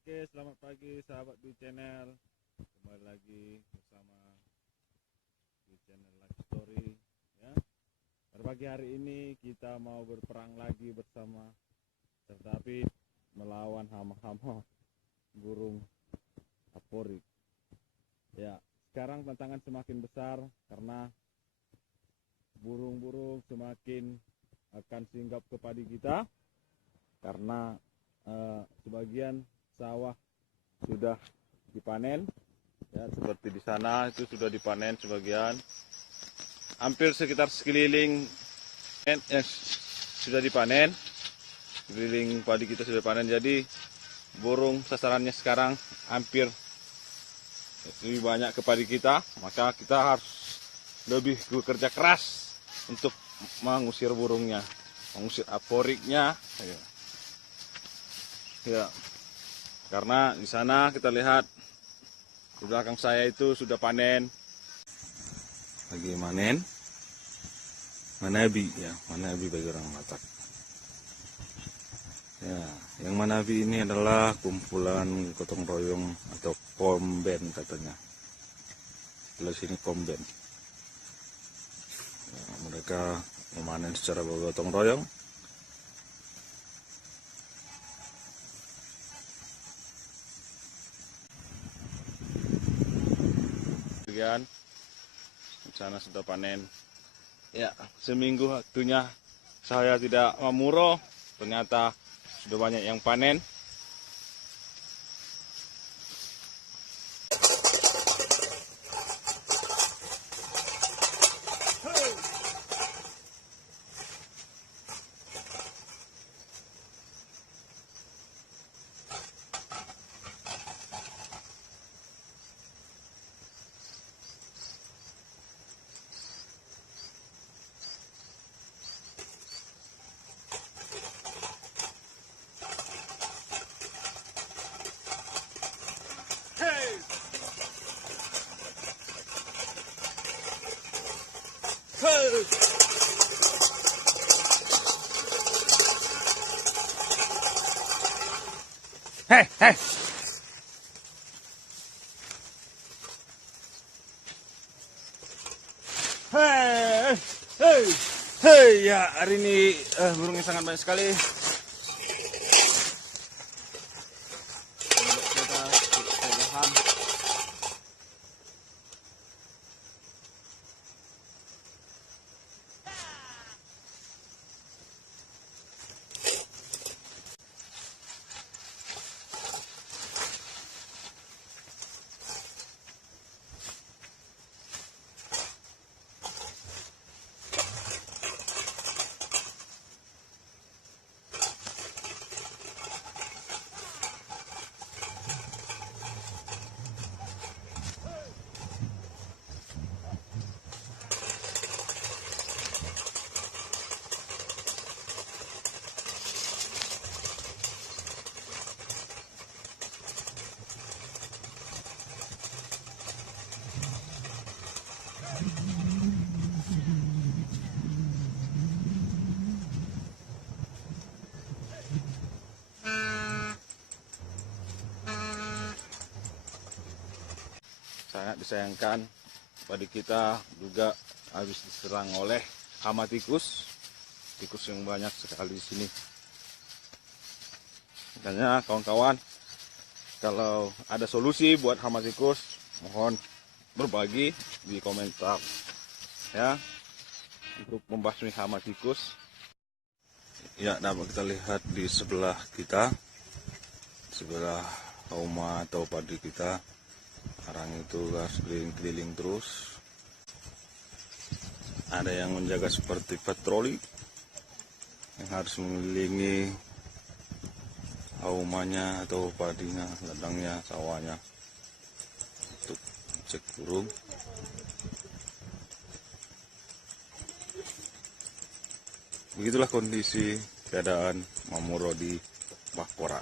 Oke, selamat pagi sahabat di channel. Kembali lagi bersama di channel Life Story ya. Pada pagi hari ini kita mau berperang lagi bersama tetapi melawan hama-hama burung aporik. Ya, sekarang tantangan semakin besar karena burung-burung semakin akan singgap ke padi kita karena sebagian sawah sudah dipanen ya, seperti di sana itu sudah dipanen sebagian, hampir sekitar sekeliling sudah dipanen, sekeliling padi kita sudah panen. Jadi burung sasarannya sekarang hampir lebih banyak ke padi kita, maka kita harus lebih bekerja keras untuk mengusir burungnya, mengusir aporiknya ya. Karena di sana kita lihat di belakang saya itu sudah panen, lagi manen manabi ya, manabi bagi orang Batak. Ya, yang manabi ini adalah kumpulan gotong royong atau komben katanya. Kalau sini komben. Ya, mereka memanen secara bergotong royong. Di sana sudah panen ya, seminggu waktunya saya tidak memuro, ternyata sudah banyak yang panen. Hei, hei. Hei, hei, hei. Ya, hari ini burungnya sangat banyak sekali. Sangat disayangkan padi kita juga habis diserang oleh hama tikus, tikus yang banyak sekali di sini. Makanya kawan-kawan, kalau ada solusi buat hama tikus, mohon berbagi di komentar ya, untuk membasmi hama tikus. Ya, dapat kita lihat di sebelah kita, sebelah hama atau padi kita. Sekarang itu harus keliling-keliling terus. Ada yang menjaga seperti patroli yang harus mengelilingi haumanya atau padinya, ladangnya, sawahnya untuk cek burung. Begitulah kondisi keadaan Mamuro di Bakpora.